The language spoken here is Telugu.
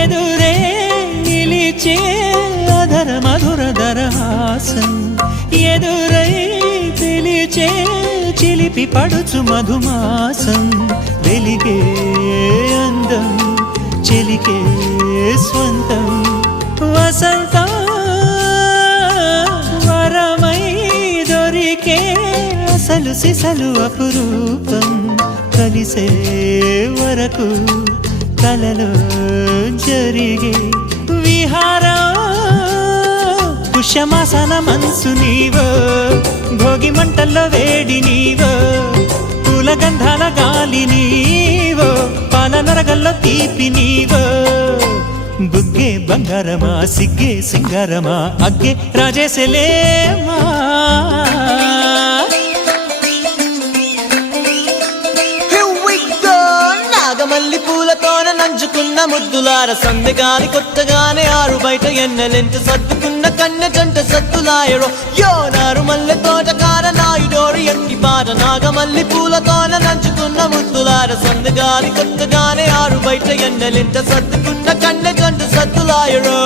ఎదురే నిలిచే అధర మధుర దరహాసం ఎదురై పిలిచే చిలిపి పడుచు మధుమాసం వెలిగే అందం చెలికే స్వంతం వసంతం వరమై దొరికే అసలు సిసలు అపురూపం కలిసే వరకు కలలో జరిగే విహారం పుష్యమాసన మనసు నీవో భోగి మంటల్లో వేడి నీవో పూల గంధాల గాలి నీవో పాల నరగల్లో తీపి నీవో బుగ్గే బంగారమా సిగ్గే సింగారమా అగ్గే రాజేసలేమా మల్లి పూలతోన నంచుకున్న ముద్దులార సందెగాని కొత్తగానే ఆరు బయట ఎన్నెలెంట సర్దుకున్న కన్నె జంట సత్తులాయరో యోనారు మల్లె తోటకార నాయుడోరు ఎట్టి పాట నాగమల్లి పూలతోన నంచుకున్న ముద్దులార సందెగాని కొత్తగానే ఆరు బయట ఎన్నెలెంట సర్దుకున్న కన్నె జంట సత్తులాయరో